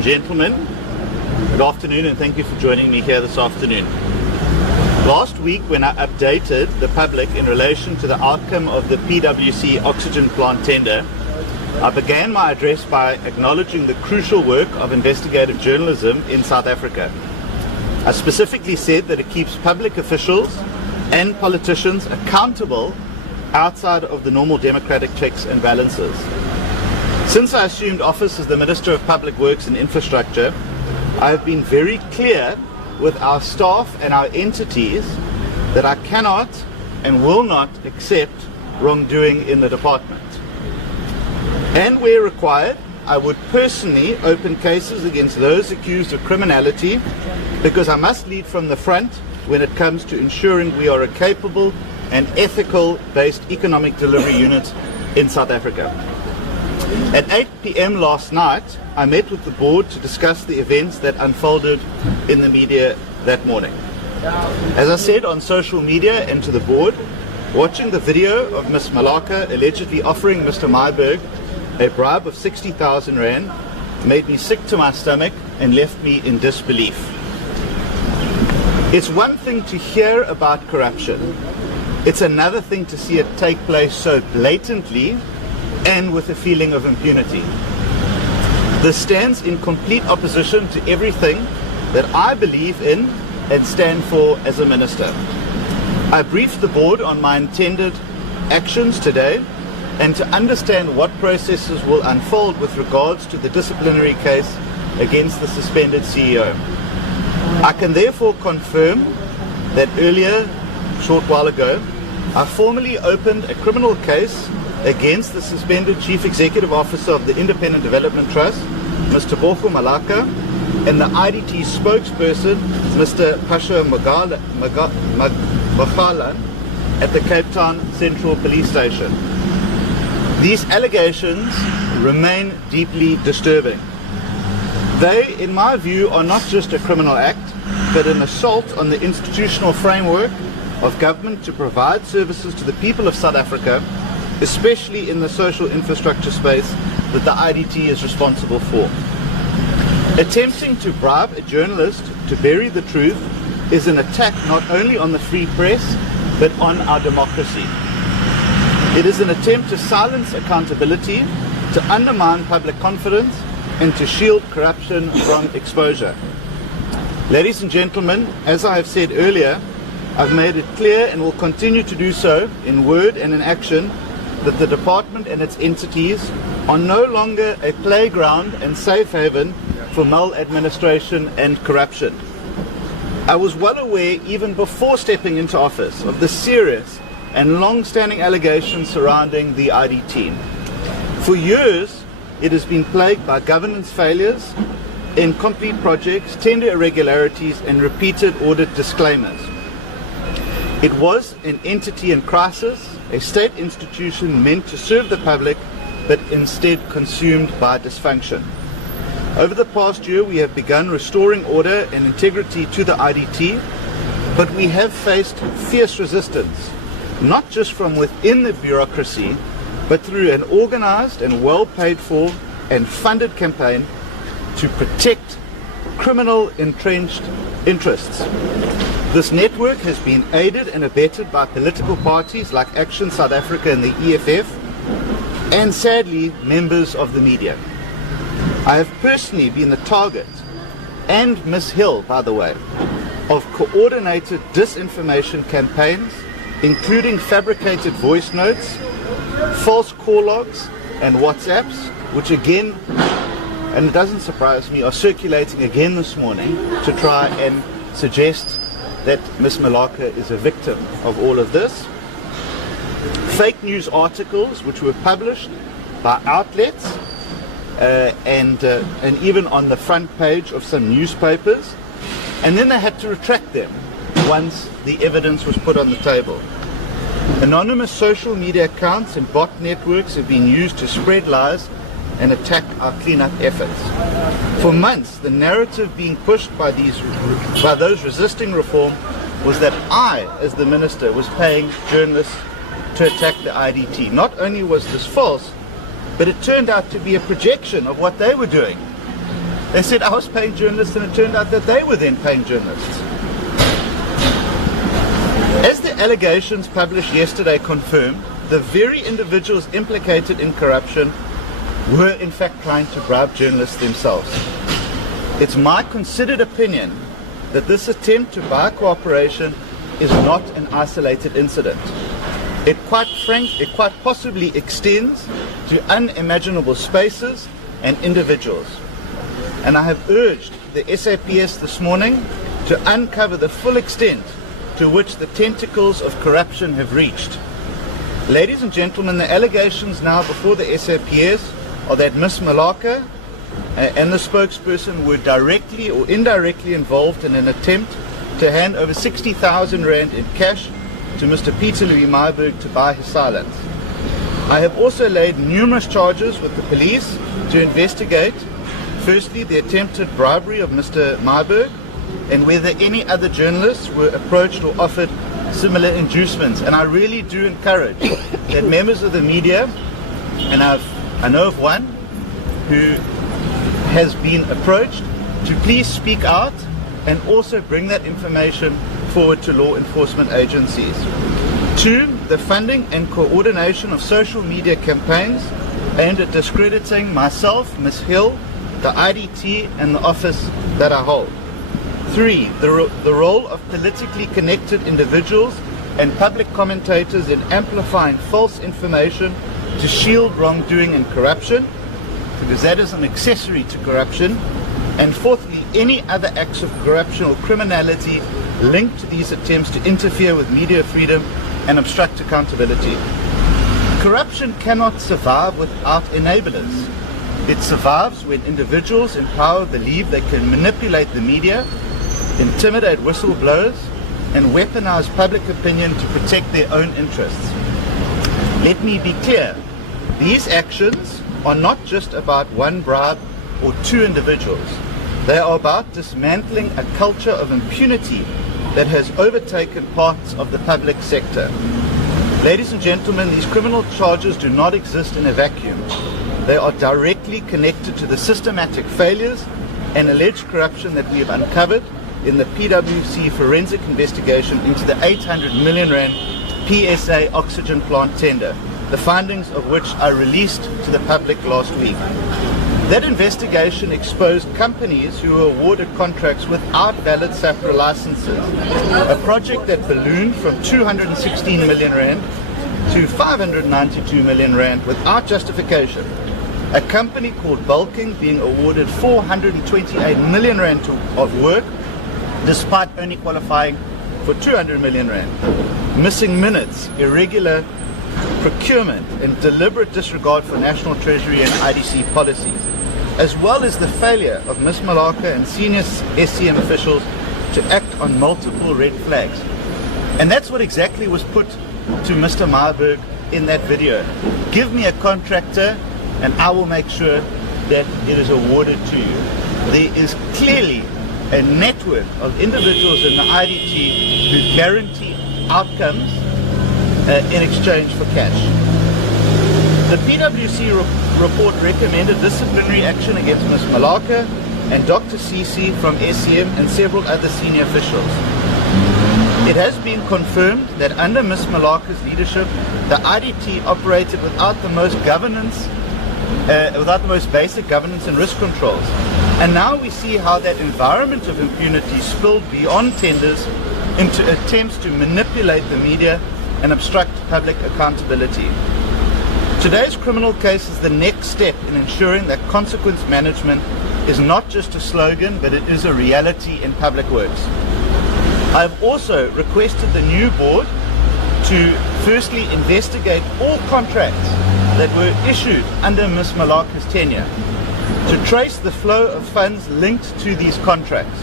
and gentlemen, good afternoon and thank you for joining me here this afternoon. Last week, when I updated the public in relation to the outcome of the PwC oxygen plant tender, I began my address by acknowledging the crucial work of investigative journalism in South Africa. I specifically said that it keeps public officials and politicians accountable outside of the normal democratic checks and balances. Since I assumed office as the Minister of Public Works and Infrastructure, I have been very clear with our staff and our entities that I cannot and will not accept wrongdoing in the department. And where required, I would personally open cases against those accused of criminality, because I must lead from the front when it comes to ensuring we are a capable and ethical-based economic delivery unit in South Africa. At 8 p.m. last night, I met with the board to discuss the events that unfolded in the media that morning. As I said on social media and to the board, watching the video of Ms. Malaka allegedly offering Mr. Myberg a bribe of 60,000 Rand made me sick to my stomach and left me in disbelief. It's one thing to hear about corruption. It's another thing to see it take place so blatantly and with a feeling of impunity. This stands in complete opposition to everything that I believe in and stand for as a minister. I briefed the board on my intended actions today and to understand what processes will unfold with regards to the disciplinary case against the suspended CEO. I can therefore confirm that earlier, a short while ago, I formally opened a criminal case against the suspended Chief Executive Officer of the Independent Development Trust, Mr. Tebogo Malaka, and the IDT spokesperson, Mr. Pasha Magala at the Cape Town Central Police Station. These allegations remain deeply disturbing. They, in my view, are not just a criminal act, but an assault on the institutional framework of government to provide services to the people of South Africa, especially in the social infrastructure space that the IDT is responsible for. Attempting to bribe a journalist to bury the truth is an attack not only on the free press, but on our democracy. It is an attempt to silence accountability, to undermine public confidence, and to shield corruption from exposure. Ladies and gentlemen, as I have said earlier, I've made it clear and will continue to do so in word and in action that the department and its entities are no longer a playground and safe haven for maladministration and corruption. I was well aware, even before stepping into office, of the serious and long-standing allegations surrounding the IDT. For years, it has been plagued by governance failures, incomplete projects, tender irregularities, and repeated audit disclaimers. It was an entity in crisis, a state institution meant to serve the public, but instead consumed by dysfunction. Over the past year, we have begun restoring order and integrity to the IDT, but we have faced fierce resistance, not just from within the bureaucracy, but through an organized and well-paid for and funded campaign to protect criminal entrenched interests. This network has been aided and abetted by political parties like Action South Africa and the EFF, and sadly, members of the media. I have personally been the target, and Ms. Hill, by the way, of coordinated disinformation campaigns, including fabricated voice notes, false call logs, and WhatsApps, which again, and it doesn't surprise me, are circulating again this morning to try and suggest that Ms. Malaka is a victim of all of this. Fake news articles which were published by outlets and even on the front page of some newspapers, and then they had to retract them once the evidence was put on the table. Anonymous social media accounts and bot networks have been used to spread lies and attack our cleanup efforts. For months, the narrative being pushed by those resisting reform was that I, as the minister, was paying journalists to attack the IDT. Not only was this false, but it turned out to be a projection of what they were doing. They said I was paying journalists, and it turned out that they were then paying journalists. As the allegations published yesterday confirmed, the very individuals implicated in corruption were in fact trying to bribe journalists themselves. It's my considered opinion that this attempt to buy cooperation is not an isolated incident. It quite possibly extends to unimaginable spaces and individuals. And I have urged the SAPS this morning to uncover the full extent to which the tentacles of corruption have reached. Ladies and gentlemen, the allegations now before the SAPS are that Ms. Malaka and the spokesperson were directly or indirectly involved in an attempt to hand over 60,000 rand in cash to Mr. Peter Louis Myburgh to buy his silence. I have also laid numerous charges with the police to investigate, firstly, the attempted bribery of Mr. Myburgh and whether any other journalists were approached or offered similar inducements. And I really do encourage that members of the media, and I know of one who has been approached, to please speak out and also bring that information forward to law enforcement agencies. 2, the funding and coordination of social media campaigns aimed at discrediting myself, Ms. Hill, the IDT and the office that I hold. 3, the role of politically connected individuals and public commentators in amplifying false information to shield wrongdoing and corruption, because that is an accessory to corruption. And 4thly, any other acts of corruption or criminality linked to these attempts to interfere with media freedom and obstruct accountability. Corruption cannot survive without enablers. It survives when individuals in power believe they can manipulate the media, intimidate whistleblowers, and weaponize public opinion to protect their own interests. Let me be clear, these actions are not just about one bribe or 2 individuals. They are about dismantling a culture of impunity that has overtaken parts of the public sector. Ladies and gentlemen, these criminal charges do not exist in a vacuum. They are directly connected to the systematic failures and alleged corruption that we have uncovered in the PwC forensic investigation into the 800 million rand PSA oxygen plant tender, the findings of which I released to the public last week. That investigation exposed companies who were awarded contracts without valid SAPRA licenses, a project that ballooned from 216 million rand to 592 million rand without justification. A company called Bulking being awarded 428 million rand of work despite only qualifying for 200 million rand. Missing minutes, irregular procurement and deliberate disregard for National Treasury and IDC policies, as well as the failure of Ms. Malaka and senior SCM officials to act on multiple red flags. And that's what exactly was put to Mr. Myburgh in that video. Give me a contractor and I will make sure that it is awarded to you. There is clearly a network of individuals in the IDT who guarantee outcomes in exchange for cash. The PwC report recommended disciplinary action against Ms. Malaka and Dr. Cece from SCM and several other senior officials. It has been confirmed that under Ms. Malaka's leadership, the IDT operated without the most basic governance and risk controls. And now we see how that environment of impunity spilled beyond tenders into attempts to manipulate the media and obstruct public accountability. Today's criminal case is the next step in ensuring that consequence management is not just a slogan, but it is a reality in public works. I have also requested the new board to firstly investigate all contracts that were issued under Ms. Malaka's tenure, to trace the flow of funds linked to these contracts,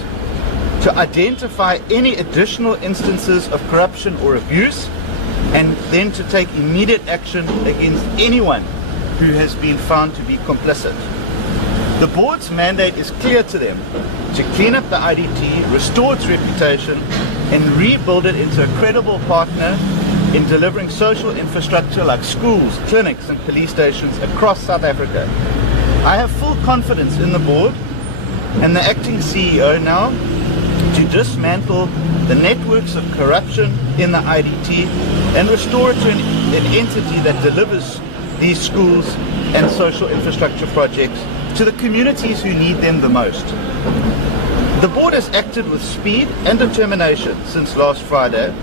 to identify any additional instances of corruption or abuse, and then to take immediate action against anyone who has been found to be complicit. The board's mandate is clear to them: to clean up the IDT, restore its reputation, and rebuild it into a credible partner in delivering social infrastructure like schools, clinics, and police stations across South Africa. I have full confidence in the board and the acting CEO now to dismantle the networks of corruption in the IDT and restore it to an entity that delivers these schools and social infrastructure projects to the communities who need them the most. The board has acted with speed and determination since last Friday,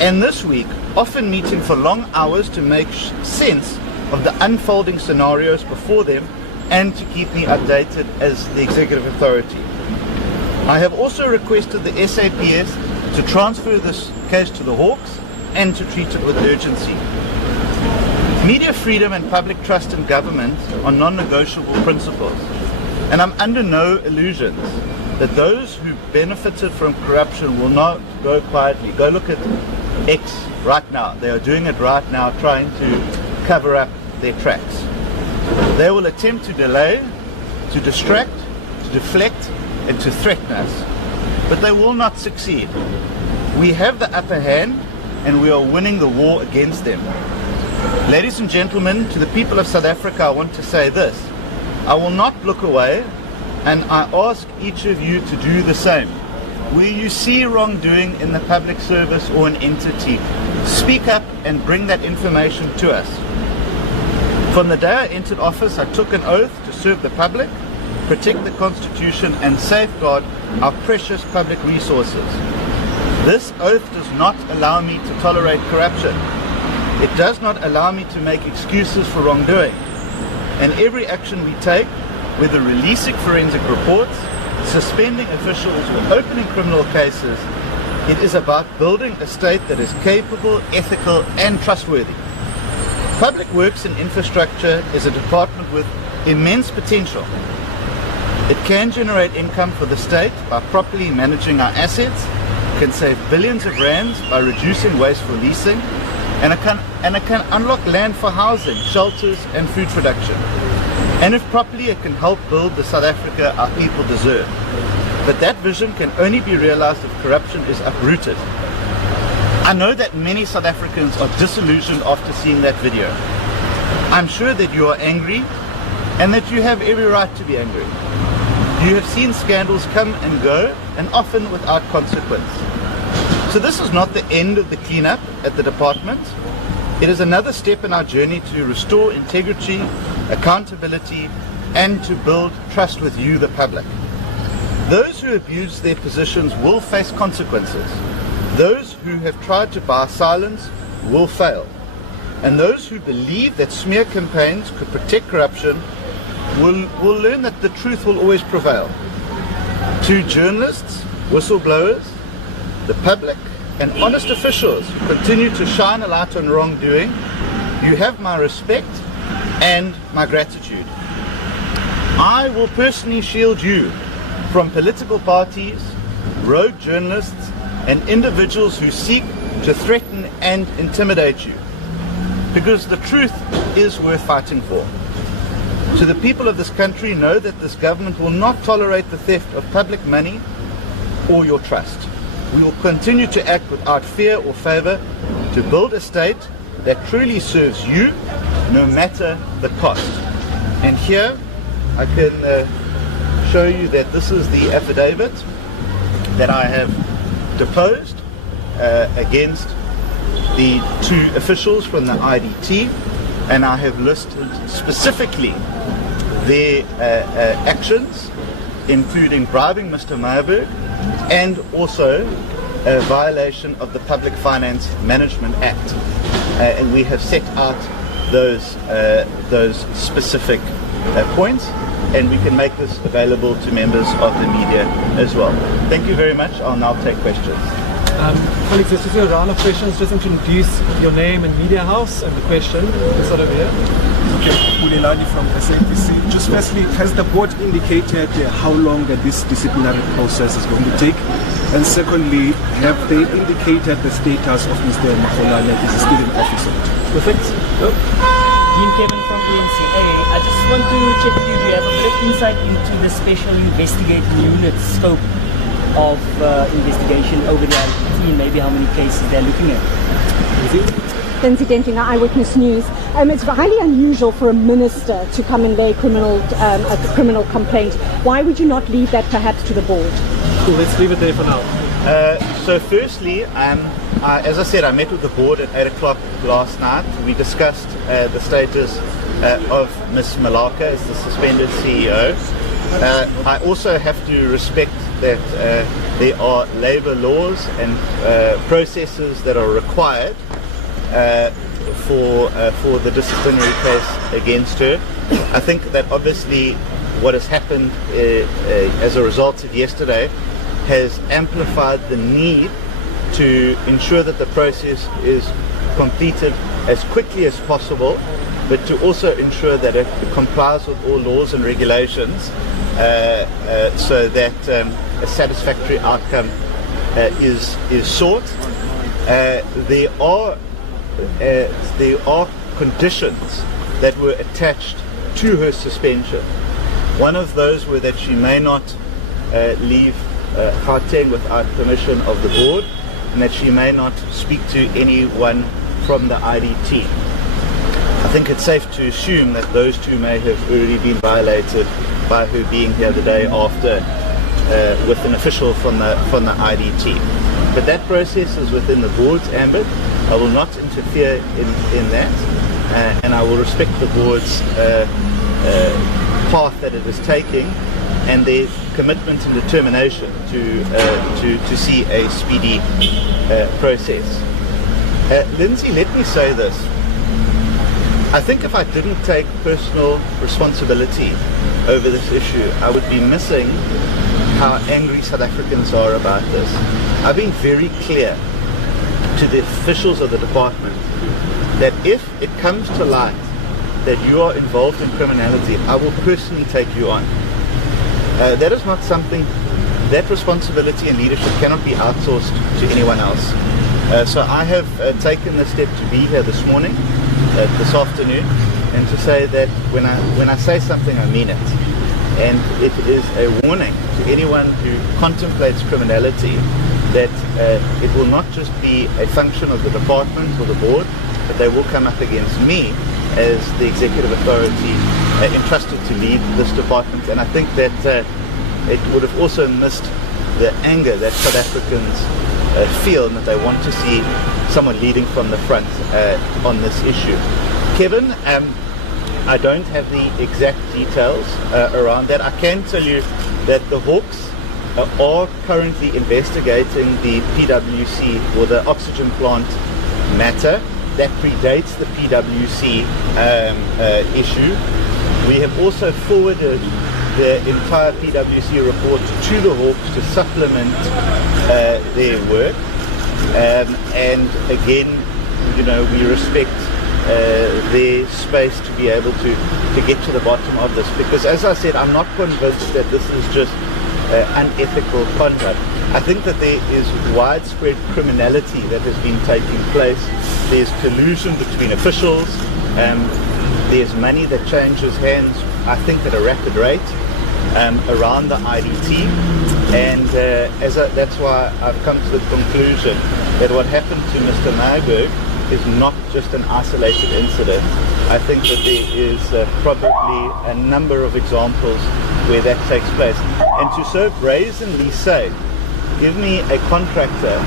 and this week often meeting for long hours to make sense of the unfolding scenarios before them and to keep me updated as the executive authority. I have also requested the SAPS to transfer this case to the Hawks and to treat it with urgency. Media freedom and public trust in government are non-negotiable principles, and I'm under no illusions that those who benefited from corruption will not go quietly. Go look at X right now. They are doing it right now, trying to cover up their tracks. They will attempt to delay, to distract, to deflect, and to threaten us, but they will not succeed. We have the upper hand, and we are winning the war against them. Ladies and gentlemen, to the people of South Africa, I want to say this: I will not look away, and I ask each of you to do the same. Where you see wrongdoing in the public service or an entity, speak up and bring that information to us. From the day I entered office, I took an oath to serve the public, protect the Constitution, and safeguard our precious public resources. This oath does not allow me to tolerate corruption. It does not allow me to make excuses for wrongdoing. And every action we take, whether releasing forensic reports, suspending officials, or opening criminal cases, it is about building a state that is capable, ethical, and trustworthy. Public Works and Infrastructure is a department with immense potential. It can generate income for the state by properly managing our assets, can save billions of rands by reducing wasteful leasing, and it can unlock land for housing, shelters, and food production. And if properly, it can help build the South Africa our people deserve. But that vision can only be realized if corruption is uprooted. I know that many South Africans are disillusioned after seeing that video. I'm sure that you are angry and that you have every right to be angry. You have seen scandals come and go, and often without consequence. So this is not the end of the cleanup at the department. It is another step in our journey to restore integrity, accountability, and to build trust with you, the public. Those who abuse their positions will face consequences. Those who have tried to buy silence will fail. And those who believe that smear campaigns could protect corruption will learn that the truth will always prevail. To journalists, whistleblowers, the public, and honest officials who continue to shine a light on wrongdoing, you have my respect and my gratitude. I will personally shield you from political parties, rogue journalists, and individuals who seek to threaten and intimidate you, because the truth is worth fighting for. To the people of this country, know that this government will not tolerate the theft of public money or your trust. We will continue to act without fear or favor to build a state that truly serves you, no matter the cost. And here I can show you that this is the affidavit that I have deposed against the two officials from the IDT, and I have listed specifically their actions, including bribing Mr. Maverick and also a violation of the Public Finance Management Act. And we have set out those specific points, and we can make this available to members of the media as well. Thank you very much. I'll now take questions. Colleagues, this is a round of questions. Just introduce your name and media house and the question. This sort of here. Okay, Ulilani from SAPC. Just firstly, has the board indicated how long this disciplinary process is going to take? And secondly, have they indicated the status of Mr. Makholane? Is he still in office? Perfect. Yep. Dean Kevin from ENCA. I just want to check with you, do you have a bit of insight into the Special Investigating Unit's scope of investigation over the IDT, maybe how many cases they're looking at? Lindsay Denting, Eyewitness News. It's highly unusual for a minister to come and lay a criminal complaint. Why would you not leave that perhaps to the board? Cool, let's leave it there for now. So firstly, as I said, I met with the board at 8 o'clock last night. We discussed the status of Ms. Malaka as the suspended CEO. I also have to respect that there are labour laws and processes that are required for the disciplinary case against her. I think that obviously what has happened as a result of yesterday has amplified the need to ensure that the process is completed as quickly as possible, but to also ensure that it complies with all laws and regulations so that a satisfactory outcome is sought. There are conditions that were attached to her suspension. One of those were that she may not leave Gauteng without permission of the board, and that she may not speak to anyone from the IDT. I think it's safe to assume that those two may have already been violated by her being here the day after with an official from the IDT. But that process is within the board's ambit. I will not interfere in that, and I will respect the board's path that it is taking and their commitment and determination to see a speedy process. Lindsay, let me say this. I think if I didn't take personal responsibility over this issue, I would be missing how angry South Africans are about this. I've been very clear to the officials of the department that if it comes to light that you are involved in criminality, I will personally take you on. That is not something, that responsibility and leadership cannot be outsourced to anyone else. So I have taken the step to be here this morning, this afternoon, and to say that when I say something, I mean it. And it is a warning to anyone who contemplates criminality that it will not just be a function of the department or the board, but they will come up against me as the executive authority entrusted to lead this department. And I think that it would have also missed the anger that South Africans feel, and that they want to see someone leading from the front on this issue. Kevin, I don't have the exact details around that. I can tell you that the Hawks are currently investigating the PwC, or the oxygen plant matter that predates the PwC issue. We have also forwarded the entire PwC report to the Hawks to supplement their work. And again, you know, we respect their space to be able to get to the bottom of this, because as I said, I'm not convinced that this is just unethical conduct. I think that there is widespread criminality that has been taking place. There's collusion between officials, there's money that changes hands, I think at a rapid rate, around the IDT, and that's why I've come to the conclusion that what happened to Mr. Marburg is not just an isolated incident. I think that there is probably a number of examples where that takes place. And to so brazenly say, give me a contractor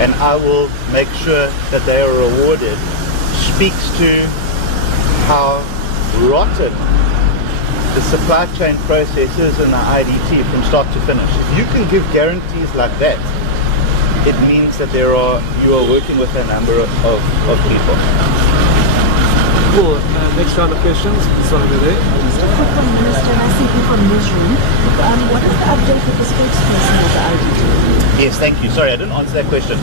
and I will make sure that they are rewarded, speaks to how rotten the supply chain process is in the IDT from start to finish. If you can give guarantees like that, it means that you are working with a number of people. Cool. Next round of questions. This one over there. Mr. Prime Minister, I see you from Newsroom. What is the update with the spokesperson of the IDT? Yes, thank you. Sorry, I didn't answer that question.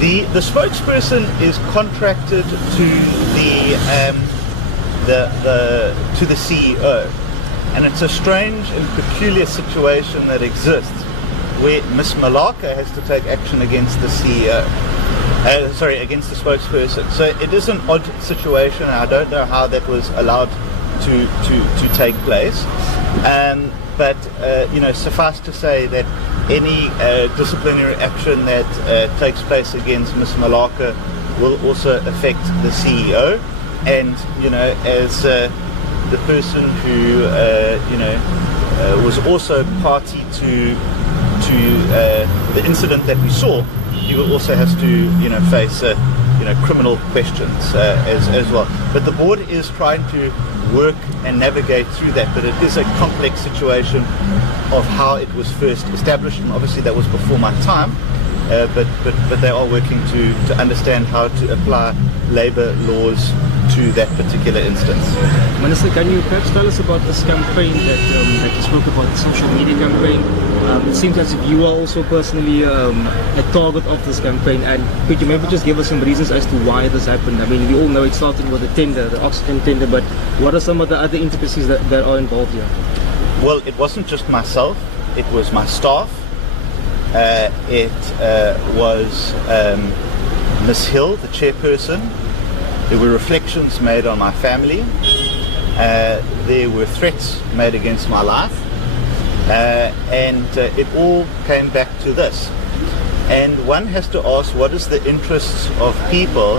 The spokesperson is contracted to the CEO, and it's a strange and peculiar situation that exists where Ms. Malaka has to take action against the CEO. Against the spokesperson. So it is an odd situation, and I don't know how that was allowed to take place. But suffice to say that any disciplinary action that takes place against Ms. Malaka will also affect the CEO. And, you know, as the person who, was also party to the incident that we saw, he will also has to, you know, face, criminal questions as well. But the board is trying to work and navigate through that, but it is a complex situation of how it was first established, and obviously that was before my time. But they are working to understand how to apply labour laws to that particular instance. Minister, can you perhaps tell us about this campaign that you spoke about, the social media campaign? It seems as if you are also personally a target of this campaign, and could you maybe just give us some reasons as to why this happened? I mean, we all know it started with the tender, the oxygen tender, but what are some of the other intricacies that are involved here? Well, it wasn't just myself, it was my staff. It was Ms. Hill, the chairperson. There were reflections made on my family. There were threats made against my life. And it all came back to this. And one has to ask, what is the interests of people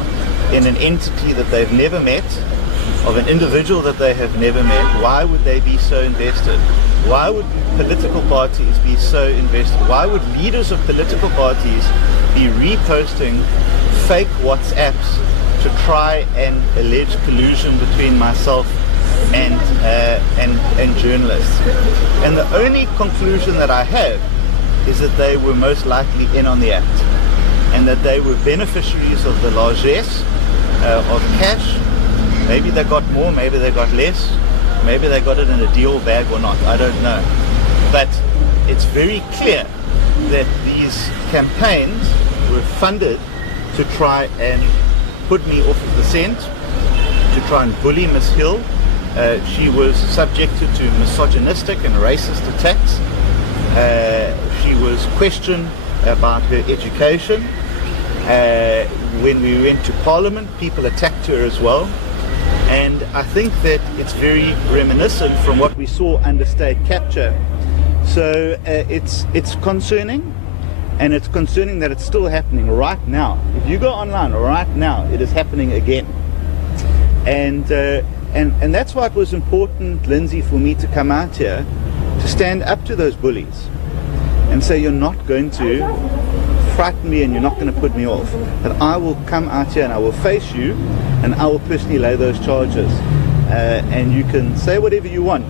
in an entity that they've never met, of an individual that they have never met? Why would they be so invested? Why would political parties be so invested? Why would leaders of political parties be reposting fake WhatsApps to try and allege collusion between myself and journalists? And the only conclusion that I have is that they were most likely in on the act, and that they were beneficiaries of the largesse of cash. Maybe they got more, maybe they got less, maybe they got it in a deal bag or not, I don't know. But it's very clear that these campaigns were funded to try and put me off of the scent, to try and bully Ms. Hill. She was subjected to misogynistic and racist attacks. She was questioned about her education. When we went to Parliament, people attacked her as well. And I think that it's very reminiscent from what we saw under state capture. So it's concerning, and it's concerning that it's still happening right now. If you go online right now, it is happening again. And that's why it was important, Lindsay, for me to come out here to stand up to those bullies and say, you're not going to frighten me and you're not going to put me off. That I will come out here and I will face you and I will personally lay those charges. And you can say whatever you want,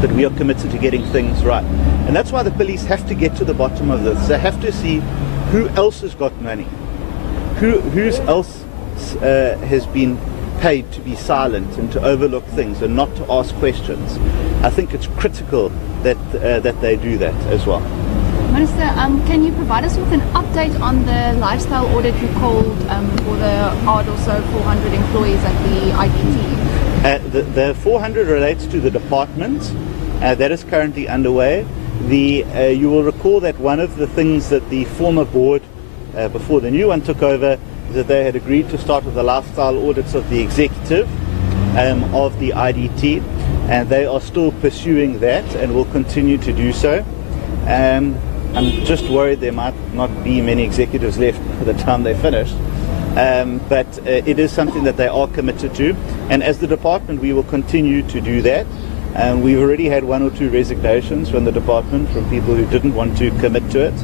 but we are committed to getting things right. And that's why the police have to get to the bottom of this. They have to see who else has got money, who's else has been paid to be silent and to overlook things and not to ask questions. I think it's critical that they do that as well. Minister, can you provide us with an update on the lifestyle audit you called for the odd or so 400 employees at the IDT? The 400 relates to the department. That is currently underway. You will recall that one of the things that the former board, before the new one took over, is that they had agreed to start with the lifestyle audits of the executive of the IDT, and they are still pursuing that and will continue to do so. I'm just worried there might not be many executives left by the time they finish. But it is something that they are committed to, and as the department we will continue to do that. We've already had 1 or 2 resignations from the department from people who didn't want to commit to it.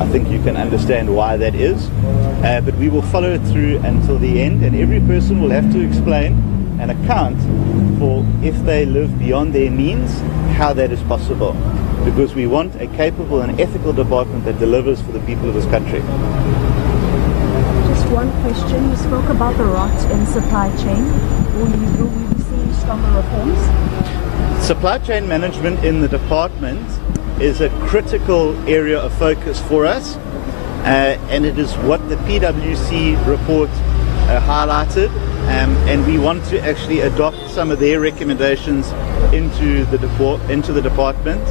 I think you can understand why that is, but we will follow it through until the end, and every person will have to explain and account for, if they live beyond their means, how that is possible, because we want a capable and ethical department that delivers for the people of this country. Just one question. You spoke about the rot in supply chain. Will we be seeing stronger reforms? Supply chain management in the department is a critical area of focus for us, and it is what the PwC report highlighted, and we want to actually adopt some of their recommendations into the department.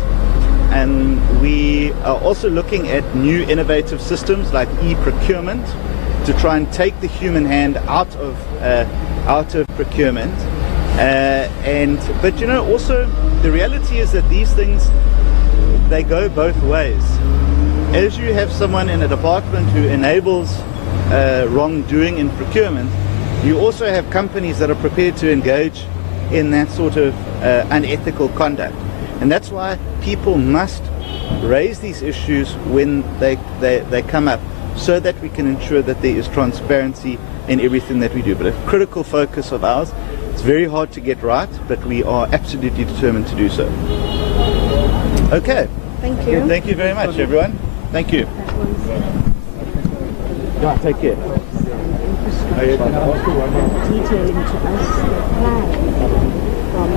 And we are also looking at new innovative systems like e-procurement to try and take the human hand out of procurement. But you know, also the reality is that these things, they go both ways. As you have someone in a department who enables wrongdoing in procurement, you also have companies that are prepared to engage in that sort of unethical conduct. And that's why people must raise these issues when they come up, so that we can ensure that there is transparency in everything that we do. But a critical focus of ours. It's very hard to get right, but we are absolutely determined to do so. Okay. Thank you. Thank you very much, everyone. Thank you. Yeah, take care. Detailing to us the plan from